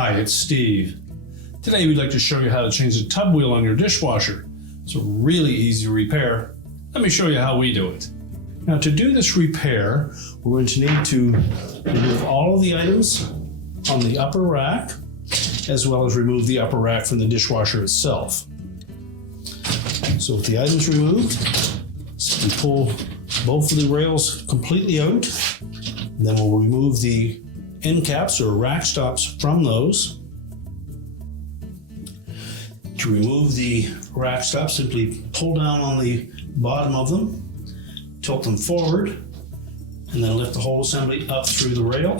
Hi, it's Steve. Today we'd like to show you how to change the tub wheel on your dishwasher. It's really easy to repair. Let me show you how we do it. Now to do this repair, we're going to need to remove all of the items on the upper rack, as well as remove the upper rack from the dishwasher itself. So with the items removed, we pull both of the rails completely out. Then we'll remove the end caps or rack stops from those. To remove the rack stops, simply pull down on the bottom of them, tilt them forward, and then lift the whole assembly up through the rail.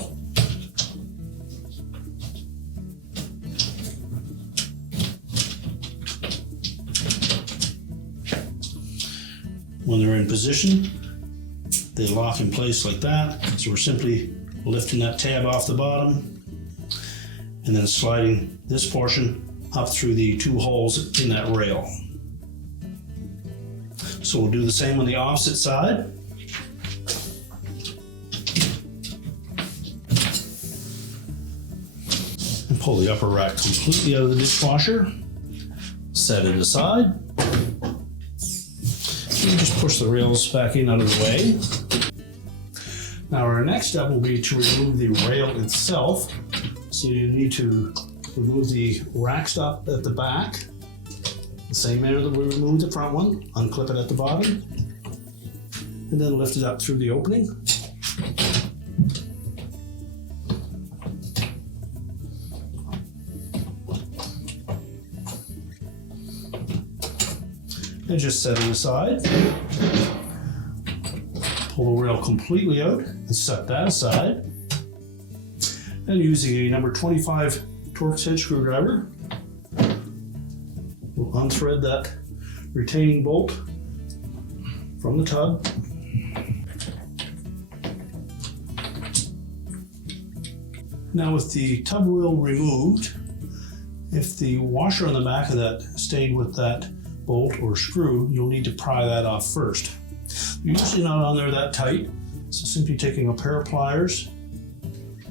When they're in position, they lock in place like that. So we're simply lifting that tab off the bottom and then sliding this portion up through the two holes in that rail. So we'll do the same on the opposite side. And pull the upper rack completely out of the dishwasher. Set it aside. And just push the rails back in out of the way. Now our next step will be to remove the rail itself. So you need to remove the rack stop at the back, the same manner that we removed the front one. Unclip it at the bottom, and then lift it up through the opening. And just set it aside. Pull the rail completely out and set that aside. And using a number 25 Torx head screwdriver, we'll unthread that retaining bolt from the tub. Now with the tub wheel removed, if the washer on the back of that stayed with that bolt or screw, you'll need to pry that off first. Usually not on there that tight, so simply taking a pair of pliers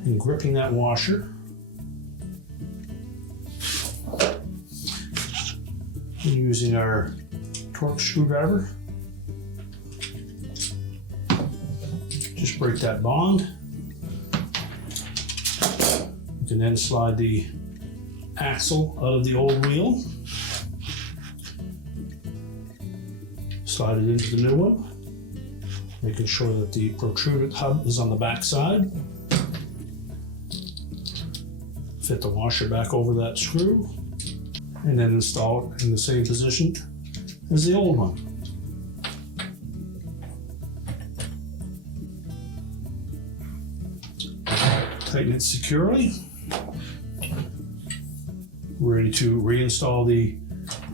and gripping that washer. And using our Torx screwdriver, just break that bond. You can then slide the axle out of the old wheel, slide it into the new one, making sure that the protruded hub is on the back side. Fit the washer back over that screw, and then install it in the same position as the old one. Tighten it securely. Ready to reinstall the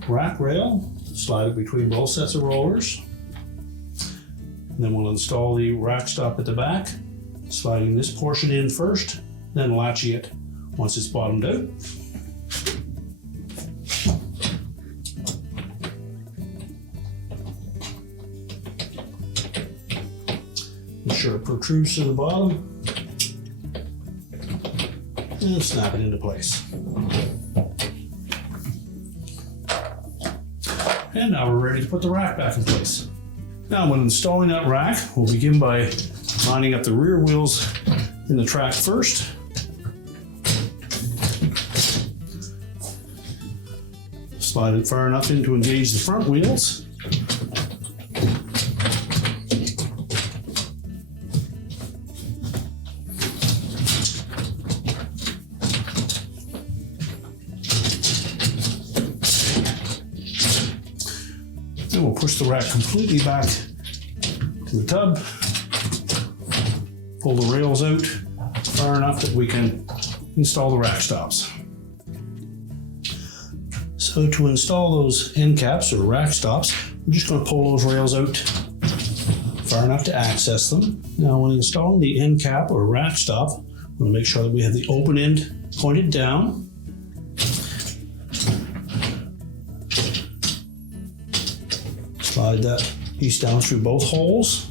rack rail. Slide it between both sets of rollers. And then we'll install the rack stop at the back, sliding this portion in first, then latching it once it's bottomed out. Ensure it protrudes to the bottom, and snap it into place. And now we're ready to put the rack back in place. Now when installing that rack, we'll begin by lining up the rear wheels in the track first. Slide it far enough in to engage the front wheels. Then we'll push the rack completely back to the tub. Pull the rails out far enough that we can install the rack stops. So to install those end caps or rack stops, we're just going to pull those rails out far enough to access them. Now when installing the end cap or rack stop, we're going to make sure that we have the open end pointed down. Slide that piece down through both holes.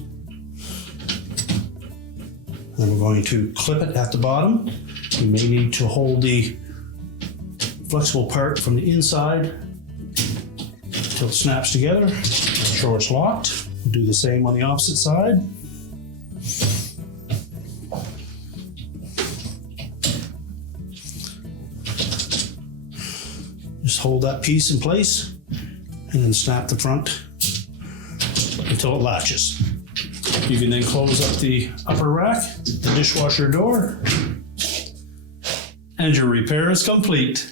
Then we're going to clip it at the bottom. You may need to hold the flexible part from the inside until it snaps together. Make sure it's locked. We'll do the same on the opposite side. Just hold that piece in place and then snap the front until it latches. You can then close up the upper rack, the dishwasher door, and your repair is complete.